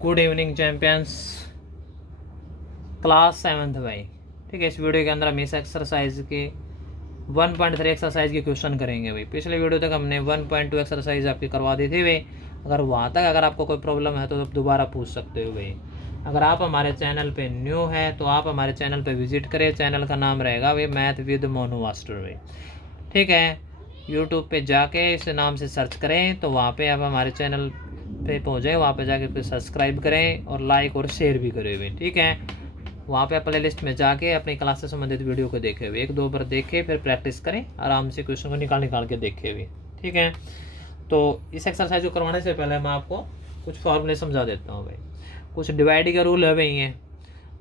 Good evening champions, class 7th भाई। ठीक है, इस वीडियो के अंदर हम इस एक्सरसाइज के 1.3 एक्सरसाइज के क्वेश्चन करेंगे भाई। पिछले वीडियो तक हमने 1.2 एक्सरसाइज आपकी करवा दी थी भाई। अगर वहाँ तक अगर आपको कोई प्रॉब्लम है तो आप दोबारा पूछ सकते हो भाई। अगर आप हमारे चैनल पे न्यू है तो आप हमारे चैनल पे विजिट करें। चैनल का नाम रहेगा भाई मैथ विद मोनू मास्टर भाई। ठीक है, यूट्यूब पे जाके इस नाम से सर्च करें तो वहाँ पे आप हमारे चैनल पे पहुँचे, वहाँ पे जाके फिर सब्सक्राइब करें और लाइक और शेयर भी करें भाई। ठीक है, वहाँ पे प्ले लिस्ट में जाके अपनी क्लास से संबंधित वीडियो को देखे हुए, 1-2 बार देखे फिर प्रैक्टिस करें, आराम से क्वेश्चन को निकाल के देखे हुए। ठीक है, तो इस एक्सरसाइज को करवाने से पहले मैं आपको कुछ फॉर्मूले समझा देता हूँ भाई। कुछ डिवाइड का रूल है भाई है।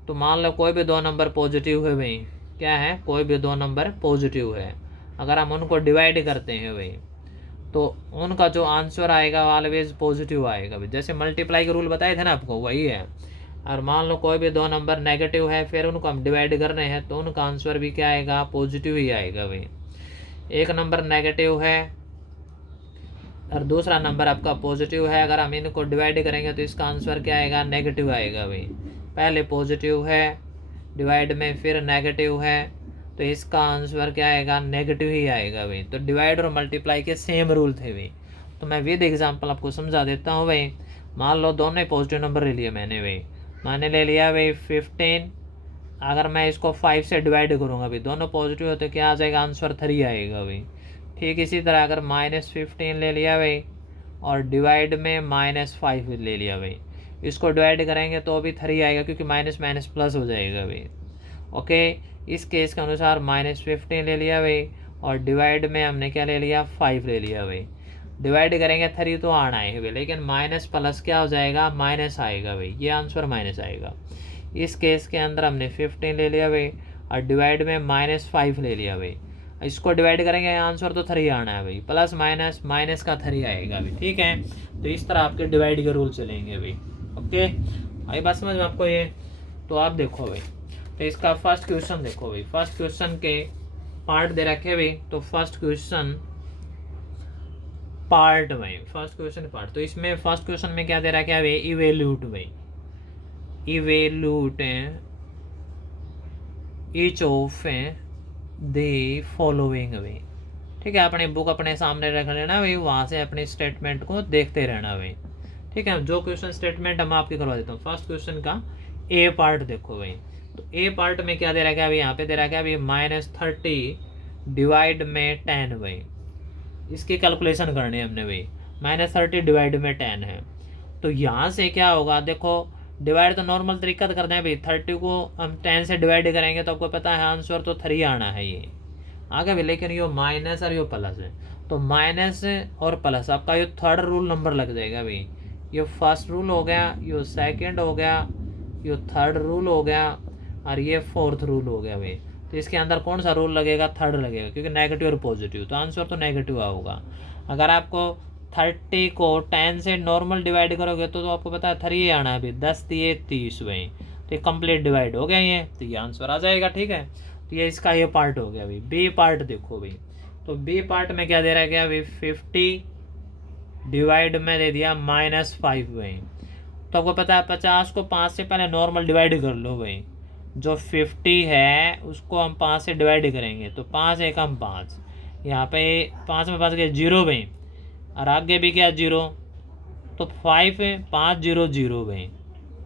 तो मान लो कोई भी दो नंबर पॉजिटिव है भाई, क्या है, कोई भी दो नंबर पॉजिटिव है, अगर हम उनको डिवाइड करते हैं भाई तो उनका जो आंसर आएगा वो ऑलवेज पॉजिटिव आएगा भाई। जैसे मल्टीप्लाई का रूल बताए थे ना आपको, वही है। और मान लो कोई भी दो नंबर नेगेटिव है, फिर उनको हम डिवाइड कर रहे हैं तो उनका आंसर भी क्या आएगा, पॉजिटिव ही आएगा भाई। एक नंबर नेगेटिव है और दूसरा नंबर आपका पॉजिटिव है, अगर हम इनको डिवाइड करेंगे तो इसका आंसर क्या आएगा, नेगेटिव आएगा भाई। पहले पॉजिटिव है डिवाइड में, फिर नेगेटिव है तो इसका आंसर क्या आएगा, नेगेटिव ही आएगा भाई। तो डिवाइड और मल्टीप्लाई के सेम रूल थे भाई। तो मैं विद एग्जांपल आपको समझा देता हूँ भाई। मान लो दोनों ही पॉजिटिव नंबर ले लिया मैंने ले लिया भाई 15। अगर मैं इसको 5 से डिवाइड करूँगा भाई, दोनों पॉजिटिव होते क्या आ जाएगा, आंसर 3 आएगा भाई। ठीक इसी तरह अगर -15 ले लिया भाई और डिवाइड में -5 ले लिया भाई, इसको डिवाइड करेंगे तो भी 3 आएगा क्योंकि माइनस माइनस प्लस हो जाएगा भाई। ओके, इस केस के अनुसार -15 ले लिया भाई और डिवाइड में हमने क्या ले लिया, 5 ले लिया भाई। डिवाइड करेंगे 3 तो आना है भाई, लेकिन माइनस प्लस क्या हो जाएगा, माइनस आएगा भाई, ये आंसर माइनस आएगा। इस केस के अंदर हमने 15 ले लिया भाई और डिवाइड में -5 ले लिया भाई। इसको डिवाइड करेंगे आंसर तो 3 आना है भाई, प्लस माइनस माइनस का 3 आएगा भाई। ठीक है, तो इस तरह आपके डिवाइड के रूल चलेंगे भाई। ओके, आई बात समझ में आपको ये। तो आप देखो भाई, तो इसका फर्स्ट क्वेश्चन देखो भाई। फर्स्ट क्वेश्चन के पार्ट दे रखे भाई। तो फर्स्ट क्वेश्चन पार्ट भाई, फर्स्ट क्वेश्चन पार्ट। तो इसमें फर्स्ट क्वेश्चन में क्या दे रखा है भाई, इवेल्यूट भाई, evaluate each of the following भाई। ठीक है, अपने बुक अपने सामने रख लेना भाई, वहाँ से अपने स्टेटमेंट को देखते रहना भाई। ठीक है, जो क्वेश्चन स्टेटमेंट हम आपके करवा देता हूँ। फर्स्ट क्वेश्चन का ए पार्ट देखो भाई। तो ए पार्ट में क्या दे रखा है भाई, यहाँ पे दे रखा है भाई -30 डिवाइड में 10 भाई। इसकी कैलकुलेशन करनी है हमने भाई। -30 डिवाइड में 10 है, तो यहाँ से क्या होगा, देखो डिवाइड तो नॉर्मल तरीका कर दें भाई। 30 को हम 10 से डिवाइड करेंगे तो आपको पता है आंसर तो 3 आना है ये आगे भी, लेकिन ये माइनस और ये प्लस है तो माइनस और प्लस आपका ये थर्ड रूल नंबर लग जाएगा भाई। ये फर्स्ट रूल हो गया, ये सेकंड हो गया, ये थर्ड रूल हो गया और ये फोर्थ रूल हो गया भाई। तो इसके अंदर कौन सा रूल लगेगा, थर्ड लगेगा, क्योंकि नेगेटिव और पॉजिटिव, तो आंसर तो नेगेटिव होगा। अगर आपको 30 को 10 से नॉर्मल डिवाइड करोगे तो आपको पता है 3 आना है भाई। 10 दिए 30 भाई, तो ये कंप्लीट डिवाइड हो गया ये, तो ये आंसर आ जाएगा। ठीक है, तो ये इसका ये पार्ट हो गया भाई। बी पार्ट देखो भाई। तो बी पार्ट में क्या दे रहा है भाई, 50 डिवाइड में दे दिया -5 भाई। तो आपको पता है 50 को 5 से पहले नॉर्मल डिवाइड कर लो भाई। जो 50 है उसको हम 5 से डिवाइड करेंगे तो 5 एक हम 5, यहाँ पे 5 में 5 गया 0 भाई, और आगे भी क्या 0, तो 5 5 0 0 भाई।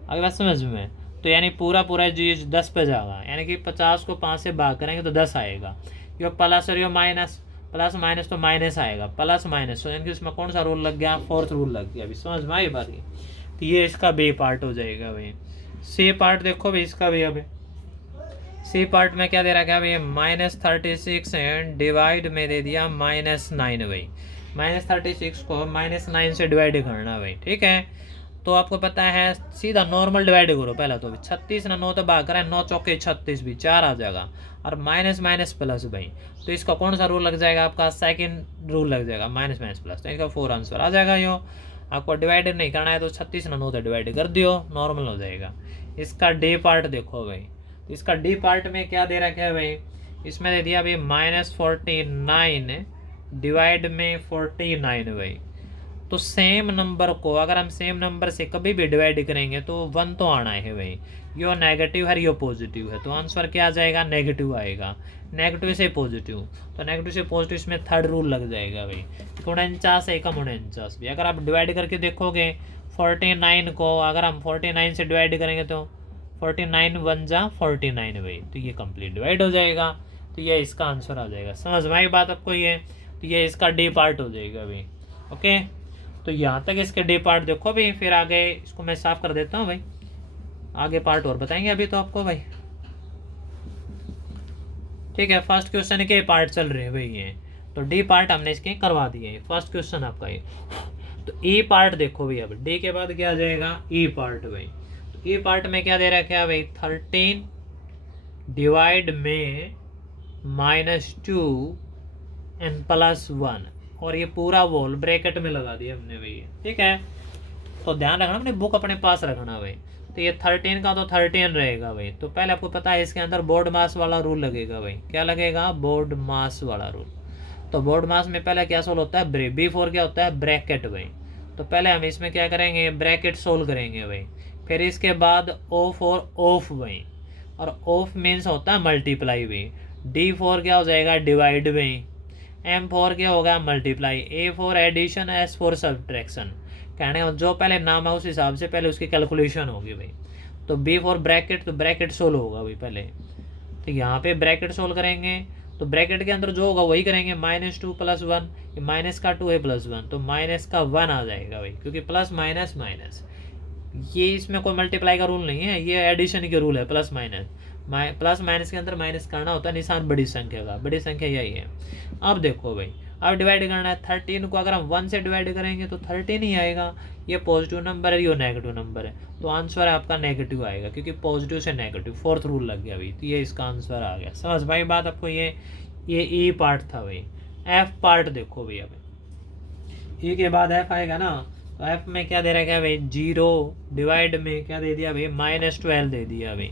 आगे बात समझ में, तो यानी पूरा पूरा जी 10 पे जाएगा, यानी कि 50 को 5 से भाग करेंगे तो 10 आएगा। यो प्लस और यो माइनस, प्लस माइनस तो माइनस आएगा, प्लस माइनस, तो यानी कि उसमें कौन सा रूल लग गया, फोर्थ रूल लग गया। अभी समझ में आई बात की। तो ये इसका बी पार्ट हो जाएगा भाई। सी पार्ट देखो भाई, इसका भी अभी सी पार्ट में क्या दे रखा है भाई, -36 एंड डिवाइड में दे दिया -9 भाई। -36 को -9 से डिवाइड करना भाई। ठीक है, तो आपको पता है सीधा नॉर्मल डिवाइड करो पहला। तो 36 ना 9 तो भाग करें, 9 चौके 36 भी 4 आ जाएगा, और माइनस माइनस प्लस भाई। तो इसका कौन सा रूल लग जाएगा, आपका सेकंड रूल लग जाएगा, माइनस माइनस प्लस। तो इसका 4 आंसर आ जाएगा। यो आपको डिवाइड नहीं करना है तो 36 ना 9 तो डिवाइड कर दियो, नॉर्मल हो जाएगा। इसका डी पार्ट देखो भाई। इसका डी पार्ट में क्या दे रखा है भाई, इसमें दे दिया भाई -49 डिवाइड में 49 भाई। तो सेम नंबर को अगर हम सेम नंबर से कभी भी डिवाइड करेंगे तो 1 तो आना है भाई, यो नेगेटिव है यो पॉजिटिव है, तो आंसर क्या आ जाएगा, नेगेटिव आएगा। नेगेटिव से पॉजिटिव, तो नेगेटिव से पॉजिटिव इसमें थर्ड रूल लग जाएगा भाई। 49 है कम 49 भी, अगर आप डिवाइड करके देखोगे 49 को अगर हम 49 से डिवाइड करेंगे तो 49 1 जा 49 भाई, तो ये कंप्लीट डिवाइड हो जाएगा, तो ये इसका आंसर आ जाएगा। समझ में आई बात आपको ये, तो ये इसका डी पार्ट हो जाएगा भाई। ओके, तो यहाँ तक इसके डी पार्ट देखो भाई, फिर आगे इसको मैं साफ कर देता हूँ भाई, आगे पार्ट और बताएंगे अभी तो आपको भाई। ठीक है, फर्स्ट क्वेश्चन के पार्ट चल रहे हैं भाई ये, तो डी पार्ट हमने इसके करवा दिए। फर्स्ट क्वेश्चन आपका ये, तो ई पार्ट देखो भाई, अब डी के बाद क्या आ जाएगा, ई पार्ट भाई। तो ई पार्ट में क्या दे रखा है भाई, 13 डिवाइड में -2 एंड +1, और ये पूरा वॉल ब्रैकेट में लगा दिया हमने भाई। ठीक है, तो ध्यान रखना, अपने बुक अपने पास रखना भाई। तो ये 13 का तो 13 रहेगा भाई। तो पहले आपको पता है इसके अंदर बोर्ड मास वाला रूल लगेगा भाई। क्या लगेगा, बोर्ड मास वाला रूल। तो बोर्ड मास में पहले क्या सोल्व होता है, B4 क्या होता है, ब्रैकेट भाई। तो पहले हम इसमें क्या करेंगे, ब्रैकेट सोल्व करेंगे भाई। फिर इसके बाद O4 ऑफ भाई, और ऑफ मीन्स होता है मल्टीप्लाई भाई। D4 क्या हो जाएगा, डिवाइड भाई। M4 क्या होगा, multiply. A4 addition, S4 subtraction. कहने जो पहले नाम है उस हिसाब से पहले उसकी कैलकुलेशन होगी भाई। तो B4 ब्रैकेट, तो ब्रैकेट सोल्व होगा भाई पहले। तो यहाँ पे ब्रैकेट सोल्व करेंगे, तो ब्रैकेट के अंदर जो होगा वही करेंगे, -2 + 1, ये माइनस का 2 है +1, तो माइनस का 1 आ जाएगा भाई, क्योंकि प्लस माइनस माइनस, ये इसमें कोई मल्टीप्लाई का रूल नहीं है, ये एडिशन के रूल है। प्लस माइनस के अंदर माइनस करना होता है निशान बड़ी संख्या का, बड़ी संख्या यही है। अब देखो भाई, अब डिवाइड करना है 13 को, अगर हम 1 से डिवाइड करेंगे तो 13 ही आएगा। ये पॉजिटिव नंबर है, ये नेगेटिव नंबर है, तो आंसर है आपका नेगेटिव आएगा, क्योंकि पॉजिटिव से नेगेटिव फोर्थ रूल लग गया भाई। तो ये इसका आंसर आ गया। समझ भाई बात आपको, ये ई पार्ट था भाई। एफ पार्ट देखो भैया भाई, ई के बाद एफ आएगा ना, तो एफ में क्या दे रखा है भाई, 0 डिवाइड में क्या दे दिया भाई, -12 दे दिया भाई।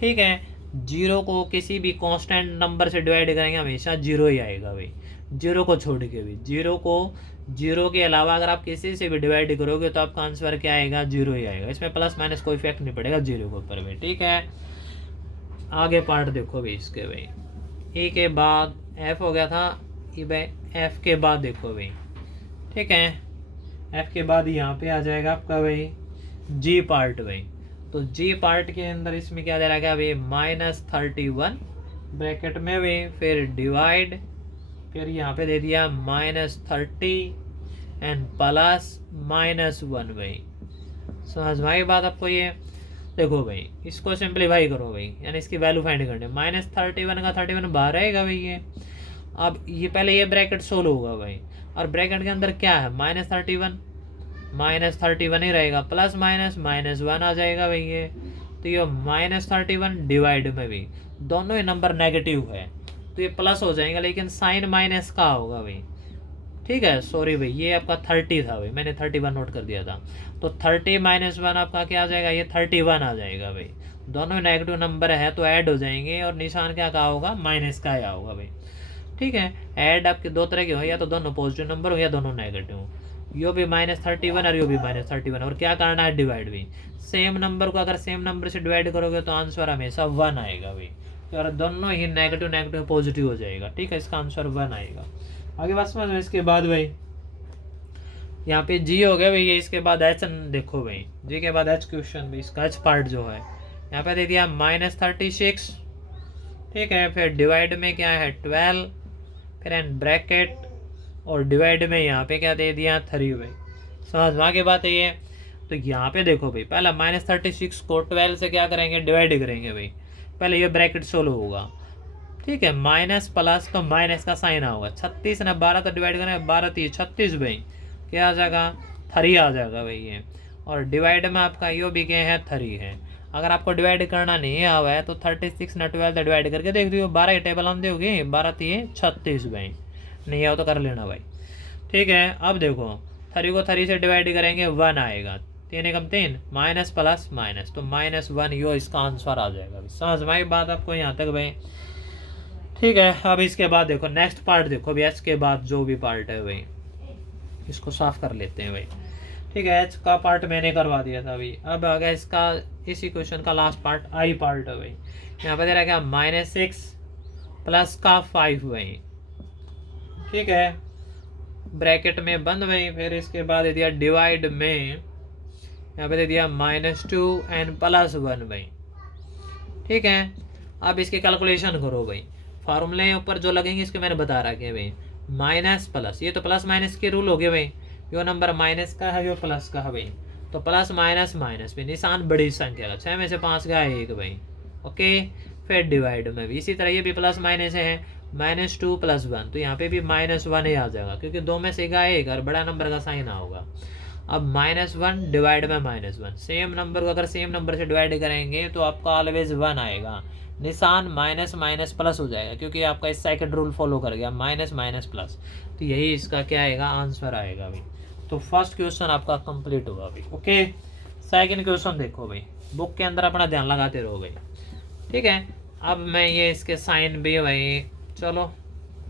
ठीक है, 0 को किसी भी कांस्टेंट नंबर से डिवाइड करेंगे हमेशा 0 ही आएगा भाई, 0 को छोड़ के भी। 0 के अलावा अगर आप किसी से भी डिवाइड करोगे तो आपका आंसर क्या आएगा, 0 ही आएगा। इसमें प्लस माइनस कोई इफेक्ट नहीं पड़ेगा 0 के ऊपर भाई। ठीक है, आगे पार्ट देखो भाई इसके भाई। ए के बाद एफ हो गया था, ये भाई एफ के बाद देखो भाई। ठीक है, एफ के बाद यहाँ पे आ जाएगा आपका भाई जी पार्ट भाई। तो जी पार्ट के अंदर इसमें क्या दे रखा है भाई, -31 ब्रैकेट में भी, फिर डिवाइड, फिर यहाँ पे दे दिया -30 एंड +-1 भाई। समझ में आई बात आपको ये। देखो भाई, इसको सिंपलीफाई करो भाई, यानी इसकी वैल्यू फाइंड करनी है। -31 का 31 बाहर रहेगा भाई ये। अब ये पहले ये ब्रैकेट सोल्व होगा भाई, और ब्रैकेट के अंदर क्या है, -31 ही रहेगा, प्लस माइनस -1 आ जाएगा भाई ये। तो ये -31 डिवाइड में भी दोनों ही नंबर नेगेटिव है, तो ये प्लस हो जाएगा, लेकिन साइन माइनस का होगा भाई। ठीक है, सॉरी भाई, ये आपका 30 था भाई, मैंने 31 नोट कर दिया था। तो 30 -1 आपका क्या आ जाएगा, ये 31 आ जाएगा भाई। दोनों नेगेटिव नंबर है तो ऐड हो जाएंगे, और निशान क्या का होगा, माइनस का या होगा भाई। ठीक है, ऐड आपके दो तरह के हो, या तो दोनों पॉजिटिव नंबर हो या दोनों नेगेटिव। यो भी -31 और यो भी -31, और क्या करना है, डिवाइड भी। सेम नंबर को अगर सेम नंबर से डिवाइड करोगे तो आंसर हमेशा 1 आएगा भाई, और दोनों ही नेगेटिव नेगेटिव पॉजिटिव हो जाएगा। ठीक है, इसका आंसर 1 आएगा। आगे बात समझ में। इसके बाद भाई यहाँ पे जी हो गया भाई, ये इसके बाद एच देखो भाई, जी के बाद एच क्वेश्चन भाई, इसका एच पार्ट जो है यहाँ पे दे दिया -36। ठीक है, फिर डिवाइड में क्या है 12, फिर एंड ब्रैकेट, और डिवाइड में यहाँ पे क्या दे दिया 3 भाई। समझ में आगे बात है ये। तो यहाँ पे देखो भाई, पहला -36 को 12 से क्या करेंगे, डिवाइड करेंगे भाई। पहले ये ब्रैकेट सोल्व होगा। ठीक है, माइनस प्लस तो माइनस का साइन होगा। 36 ना 12 तो डिवाइड करेंगे, 12 3 36 भाई, क्या आ जाएगा 3 आ जाएगा भाई ये। और डिवाइड में आपका यो भी क्या है 3 है। अगर आपको डिवाइड करना नहीं आवा है तो 36 ना 12 डिवाइड करके देख दियो, 12 की टेबल हम दोगे, 12 3 36 भाई, नहीं आओ तो कर लेना भाई। ठीक है, अब देखो 3 को 3 से डिवाइड करेंगे 1 आएगा, 3 एकम 3, माइनस प्लस माइनस, तो -1 यो इसका आंसर आ जाएगा भाई। समझ में आई बात आपको यहाँ तक भाई। ठीक है, अब इसके बाद देखो नेक्स्ट पार्ट देखो भाई, एच के बाद जो भी पार्ट है भाई। इसको साफ कर लेते हैं भाई। ठीक है, एच का पार्ट मैंने करवा दिया था भाई। अब आ गया इसका इसी क्वेश्चन का लास्ट पार्ट, आई पार्ट है भाई। यहाँ पे दे रहा क्या -6 प्लस का 5 भाई। ठीक है, ब्रैकेट में बंद भाई। फिर इसके बाद दे दिया डिवाइड में, यहाँ पे दे दिया -2 एंड +1 भाई। ठीक है, अब इसकी कैलकुलेशन करो भाई। फार्मूले ऊपर जो लगेंगे इसके मैंने बता रखे भाई। माइनस प्लस, ये तो प्लस माइनस के रूल हो गए भाई। यो नंबर माइनस का है, यो प्लस का है भाई। तो प्लस माइनस माइनस भी निशान बड़ी संख्या का, 6 में से 5 गया 1 भाई। ओके, फिर डिवाइड में भी इसी तरह ये भी प्लस माइनस है, -2 +1, तो यहाँ पे भी -1 ही आ जाएगा क्योंकि 2 में से गया 1 और बड़ा नंबर का साइन होगा। अब -1 डिवाइड में -1, सेम नंबर को अगर सेम नंबर से डिवाइड करेंगे तो आपका ऑलवेज 1 आएगा। निशान माइनस माइनस प्लस हो जाएगा क्योंकि आपका इस सेकंड रूल फॉलो कर गया, माइनस माइनस प्लस। तो यही इसका क्या आएगा, आंसर आएगा भाई। तो फर्स्ट क्वेश्चन आपका कंप्लीट हुआ भाई। ओके, सेकंड क्वेश्चन देखो भाई, बुक के अंदर अपना ध्यान लगाते रहो भाई। ठीक है, अब मैं ये इसके साइन भी भाई चलो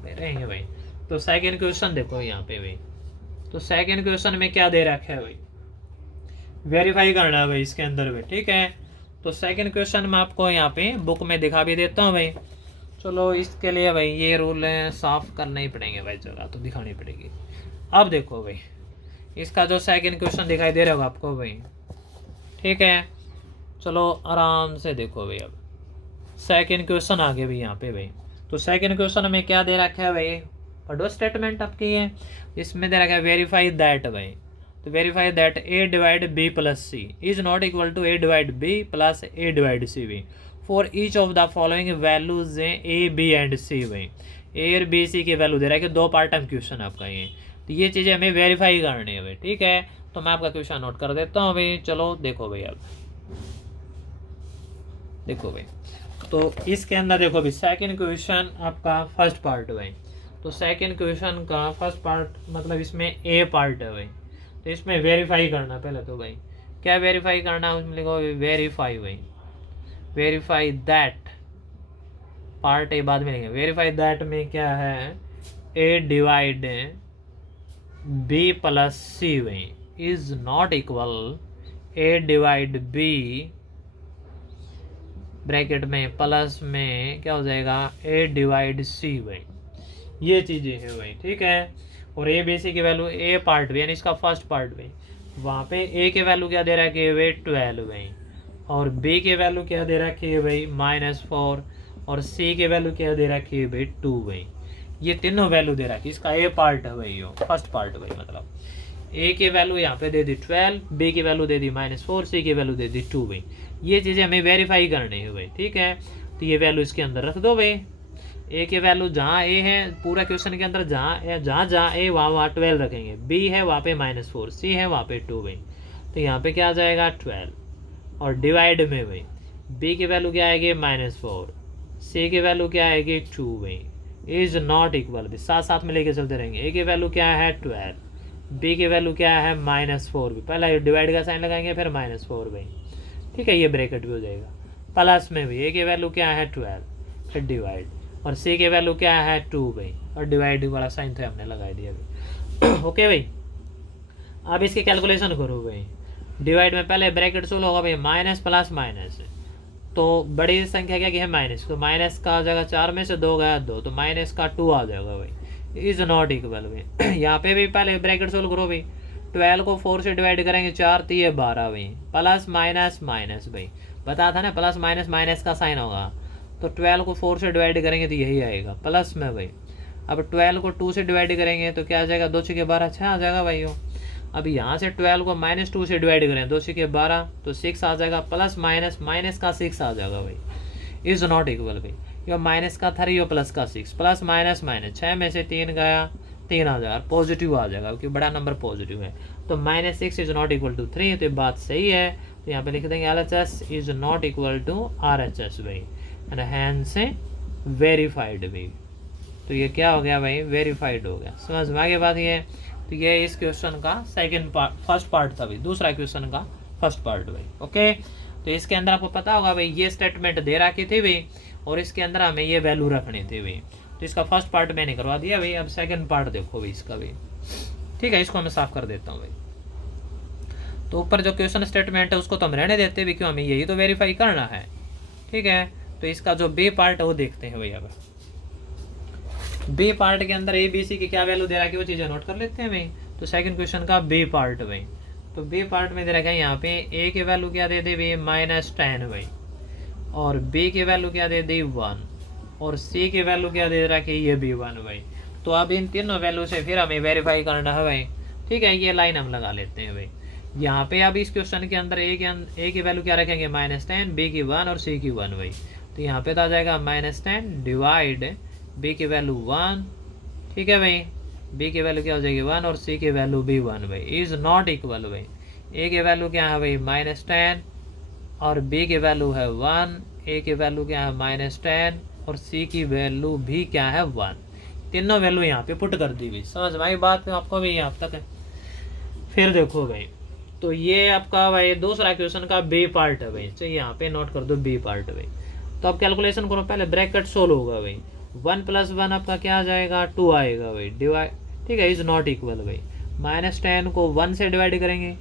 दे रहेंगे भाई। तो सेकंड क्वेश्चन देखो यहाँ पे भाई। तो सेकंड क्वेश्चन में क्या दे रखा है भाई, वेरीफाई करना है भाई इसके अंदर भी। ठीक है, तो सेकंड क्वेश्चन मैं आपको यहाँ पे बुक में दिखा भी देता हूँ भाई। चलो इसके लिए भाई ये रूल साफ करने ही पड़ेंगे भाई, जगह तो दिखानी पड़ेगी। अब देखो भाई, इसका जो सेकंड क्वेश्चन दिखाई दे रहा होगा आपको भाई। ठीक है, चलो आराम से देखो भाई। अब सेकंड क्वेश्चन आ गया भाई यहाँ पे भाई। तो सेकंड क्वेश्चन में क्या दे रखा है भाई, पढ़ो स्टेटमेंट आपकी है। इसमें दे रखा है वेरीफाई दैट भाई। तो verify that a divide b plus c is not equal to a divide b plus a divide c भाई for each of the following values a b and c भाई। a और b c की value दे रहा है कि 2 part time question आपका ये। तो ये चीज़ें हमें वेरीफाई करनी है भाई। ठीक है, तो मैं आपका क्वेश्चन नोट कर देता हूँ भाई। चलो देखो भाई, अब देखो भाई। तो इसके अंदर देखो भाई, सेकंड क्वेश्चन आपका फर्स्ट पार्ट भाई। तो सेकंड क्वेश्चन का फर्स्ट पार्ट मतलब इसमें ए पार्ट है भाई। तो इसमें वेरीफाई करना पहले तो भाई, क्या वेरीफाई करना है उसमें लिखो वेरीफाई भाई। वेरीफाई दैट पार्ट ए बाद में लिखेंगे। वेरीफाई दैट में क्या है, A divide B plus C भाई is not equal A divide B bracket में प्लस में क्या हो जाएगा ए डिवाइड सी भाई। ये चीज़ें हैं भाई। ठीक है, और ए बी सी की वैल्यू ए पार्ट भी यानी इसका फर्स्ट पार्ट भाई, वहाँ पे ए के वैल्यू क्या दे रखी है भाई 12 भाई, और बी के वैल्यू क्या दे रखी है भाई -4, और सी के वैल्यू क्या दे रखी है भाई 2 भाई। ये तीनों वैल्यू दे रखी है, इसका ए पार्ट है भाई, यो फर्स्ट पार्ट भाई। मतलब ए की वैल्यू यहाँ पे दे दी 12, बी की वैल्यू दे दी -4, सी की वैल्यू दे दी 2 भाई। ये चीज़ें हमें वेरीफाई करनी है भाई। ठीक है, तो ये वैल्यू इसके अंदर रख दो भाई। ए की वैल्यू जहाँ ए है पूरा क्वेश्चन के अंदर, जहाँ ए वहाँ 12 रखेंगे। बी है वहाँ पे -4, सी है वहाँ पे 2 भाई। तो यहाँ पे क्या आ जाएगा 12, और डिवाइड में भाई बी की वैल्यू क्या आएगी -4, सी की वैल्यू क्या आएगी 2 भाई इज नॉट इक्वल भी, साथ साथ में लेके चलते रहेंगे। ए की वैल्यू क्या है 12, बी की वैल्यू क्या है -4 भी, पहला डिवाइड का साइन लगाएंगे फिर -4 भाई। ठीक है, ये ब्रैकेट भी हो जाएगा। प्लस में भी ए की वैल्यू क्या है 12, फिर डिवाइड, और सी की वैल्यू क्या है 2 भाई, और डिवाइड वाला साइन तो हमने लगा दिया भाई। ओके भाई, अब इसकी कैलकुलेशन करो भाई। डिवाइड में पहले ब्रैकेट सोल्व होगा भाई, माइनस प्लस माइनस, तो बड़ी संख्या क्या की है माइनस, तो माइनस का आ जाएगा 4 में से 2 गया 2, तो माइनस का 2 आ जाएगा भाई इज नॉट इक्वल भाई। यहाँ पे भी पहले ब्रैकेट सोल्व करो भाई। 12 को 4 से डिवाइड करेंगे 4 तो ये 12 भाई, प्लस माइनस माइनस भाई, बता था ना प्लस माइनस माइनस का साइन होगा। तो 12 को 4 से डिवाइड करेंगे तो यही आएगा प्लस में भाई। अब 12 को 2 से डिवाइड करेंगे तो क्या आ जाएगा, 2 6 12 6 आ जाएगा भाई। अब यहाँ से 12 को -2 से डिवाइड करें, 2 6 12 तो 6 आ जाएगा, प्लस माइनस माइनस का 6 आ जाएगा भाई इज नॉट इक्वल भाई। यो माइनस का 3 यो प्लस का 6, प्लस माइनस माइनस 6 में से 3 गया 3 आ जाएगा, पॉजिटिव आ जाएगा क्योंकि बड़ा नंबर पॉजिटिव है। तो -6 इज नॉट इक्वल टू 3, तो ये बात सही है। तो यहाँ पे लिख देंगे LHS is not equal to RHS भाई, एंड हैंस से वेरीफाइड भाई। तो ये क्या हो गया भाई, वेरीफाइड हो गया। समझ में आगे बात ये। तो ये इस क्वेश्चन का सेकंड पार्ट, फर्स्ट पार्ट था भाई, दूसरा क्वेश्चन का फर्स्ट पार्ट भाई। ओके, तो इसके अंदर आपको पता होगा भाई ये स्टेटमेंट दे रखी थी भाई, और इसके अंदर हमें ये वैल्यू रखनी थी भाई। तो इसका फर्स्ट पार्ट मैंने करवा दिया भाई। अब सेकंड पार्ट देखो भाई इसका भाई। ठीक है, इसको मैं साफ कर देता हूँ भाई। तो ऊपर जो क्वेश्चन स्टेटमेंट है उसको तो हम रहने देते हैं, क्यों हमें यही तो वेरीफाई करना है। ठीक है, तो इसका जो बी पार्ट है वो देखते हैं भैया। बी पार्ट के अंदर ए बी सी की क्या वैल्यू दे रहा है कि वो चीज़ें नोट कर लेते हैं भाई। तो सेकंड क्वेश्चन का बी पार्ट भाई, तो बी पार्ट में दे रखा है यहाँ पे ए की वैल्यू क्या दे दी भाई -10 भाई, और बी की वैल्यू क्या दे दी 1, और सी की वैल्यू क्या दे रखी है ये भी 1 भाई। तो अब इन तीनों वैल्यू से फिर हमें वेरीफाई करना है भाई। ठीक है, ये लाइन हम लगा लेते हैं भाई। यहाँ पे अब इस क्वेश्चन के अंदर ए की वैल्यू क्या रखेंगे -10, बी की 1 और सी की 1 भाई। तो यहाँ पे तो आ जाएगा -10 डिवाइड बी की वैल्यू 1। ठीक है भाई, बी की वैल्यू क्या हो जाएगी 1 और सी की वैल्यू भी 1 भाई, इज नॉट इक्वल भाई। ए की वैल्यू क्या है भाई -10 और बी की वैल्यू है 1, ए की वैल्यू क्या है -10 और सी की वैल्यू भी क्या है 1। तीनों वैल्यू यहाँ पे पुट कर दी भाई। समझ में आई बात आपको भी यहाँ तक है। फिर देखो भाई, तो ये आपका भाई दूसरा क्वेश्चन का बी पार्ट है भाई। चाहिए यहाँ पे नोट कर दो बी पार्ट भाई। तो अब कैलकुलेशन करो, पहले ब्रैकेट सोल्व होगा भाई। 1 + 1 आपका क्या आ जाएगा 2 आएगा भाई, डिवाइड। ठीक है, इज नॉट इक्वल भाई। -10 को 1 से डिवाइड करेंगे,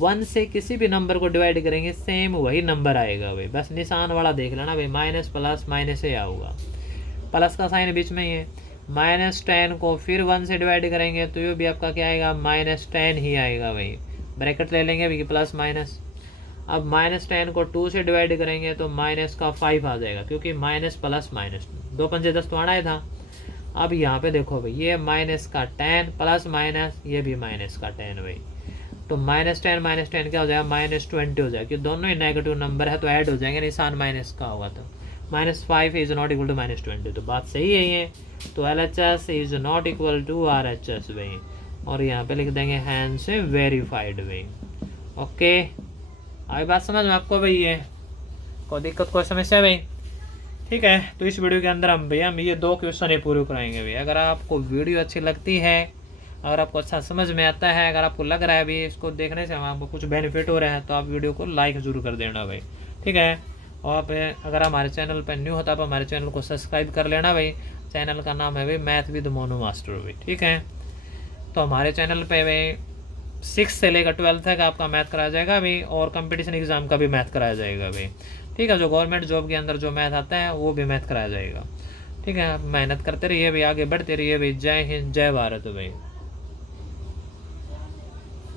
1 से किसी भी नंबर को डिवाइड करेंगे सेम वही नंबर आएगा भाई। बस निशान वाला देख लेना भाई, माइनस प्लस माइनस ही आऊगा, प्लस का साइन बीच में ही है। -10 को फिर 1 से डिवाइड करेंगे तो ये भी आपका क्या आएगा -10 ही आएगा भाई। ब्रैकेट ले लेंगे भाई प्लस माइनस। अब -10 को 2 से डिवाइड करेंगे तो -5 आ जाएगा, क्योंकि माइनस प्लस माइनस 2 पंजे 10 तो आना ही था। अब यहाँ पे देखो भाई, ये -10 प्लस माइनस, ये भी -10 भाई। तो -10 क्या हो जाएगा -20 हो जाएगा, क्योंकि दोनों ही नेगेटिव नंबर है तो ऐड हो जाएंगे, निशान माइनस का होगा। तो -5 इज नॉट इक्वल टू -20, तो बात सही है ये। तो LHS is not equal to RHS भाई, और यहाँ पे लिख देंगे हैंस वेरीफाइड भाई। ओके, आई बात समझ में आपको भाई? ये कोई दिक्कत कोई समस्या भाई? ठीक है, तो इस वीडियो के अंदर हम भैया हम ये 2 क्वेश्चन ही पूरे कराएंगे भैया। अगर आपको वीडियो अच्छी लगती है, अगर आपको अच्छा समझ में आता है, अगर आपको लग रहा है भाई इसको देखने से आपको कुछ बेनिफिट हो रहा है, तो आप वीडियो को लाइक ज़रूर कर देना भाई। ठीक है, और आप अगर हमारे चैनल पर न्यू हो तो आप हमारे चैनल को सब्सक्राइब कर लेना भाई। चैनल का नाम है भाई मैथ विद मोनू मास्टर भाई। ठीक है, तो हमारे चैनल पे भाई 6 से लेकर 12 तक आपका मैथ कराया जाएगा भाई, और कंपटीशन एग्ज़ाम का भी मैथ कराया जाएगा भाई। ठीक है, जो गवर्नमेंट जॉब के अंदर जो मैथ आता है वो भी मैथ कराया जाएगा। ठीक है, मेहनत करते रहिए भाई, आगे बढ़ते रहिए भाई। जय हिंद, जय भारत भाई।